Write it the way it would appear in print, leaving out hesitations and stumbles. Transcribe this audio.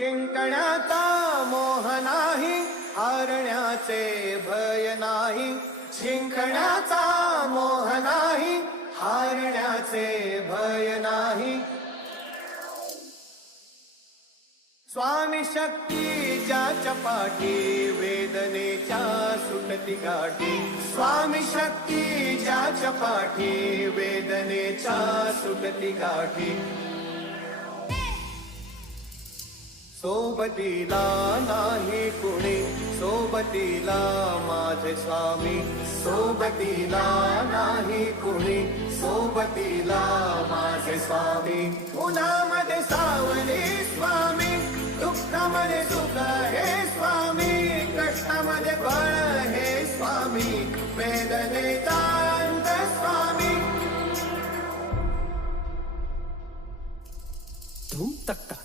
जिंकण्याचा मोह नाही, हारण्याचे भय नाही. जिंकण्याचा मोह नाही, हारण्याचे भय नाही. स्वामी शक्ती ज्याच्या पाठी, वेदनेच्या सुटती गाठी. स्वामी शक्ती ज्याच्या पाठी, वेदनेच्या सुटती गाठी. सोबतीला नाही कुणी, सोबतीला माझे स्वामी. सोबतीला नाही कुणी, सोबतीला माझे स्वामी. उन्हामध्ये सावली स्वामी, दुःखामध्ये सुख हे स्वामी. कष्टामध्ये बळ हे स्वामी, वेदनेचा अंत स्वामी. धूम तक्का